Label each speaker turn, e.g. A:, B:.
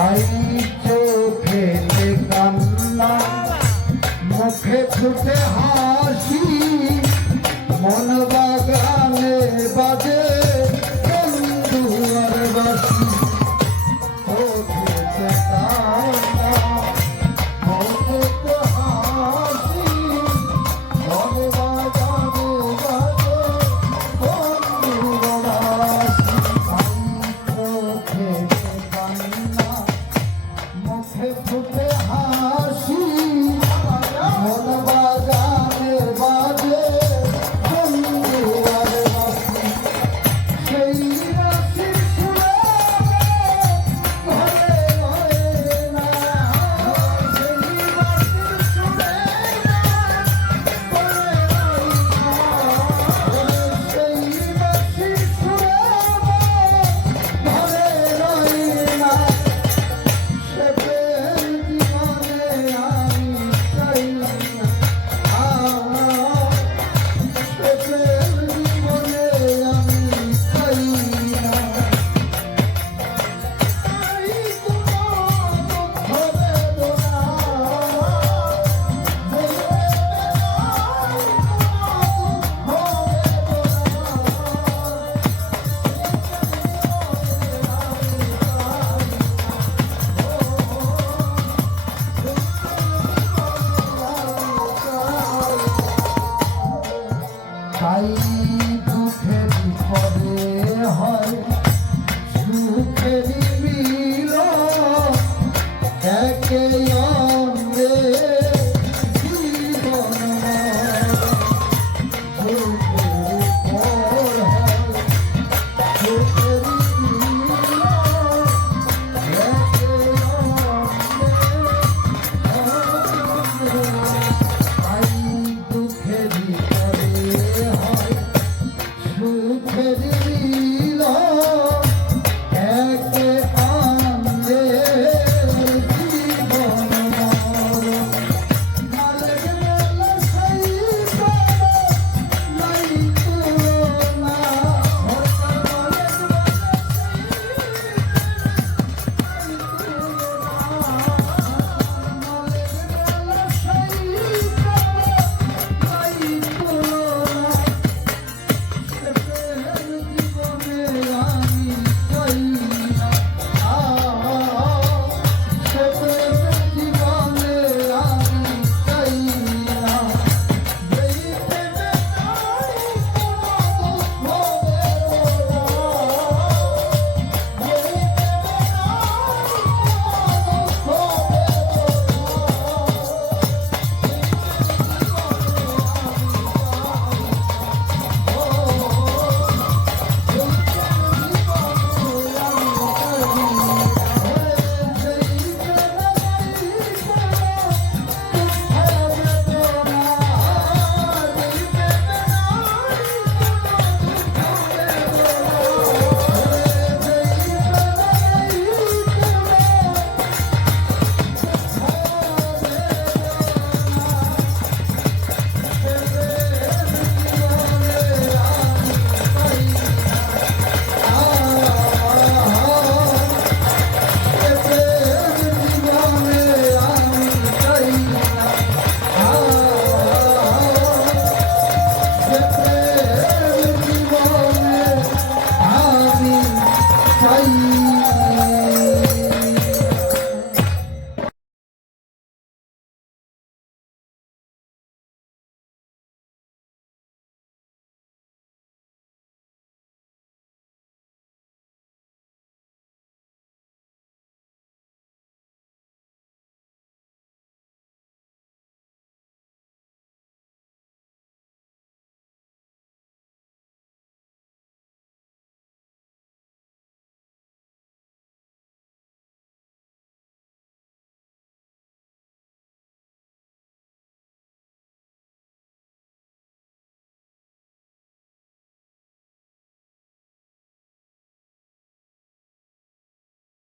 A: তাই চোখে কান্না মুখে ফুটে হাসি দিবিল একেই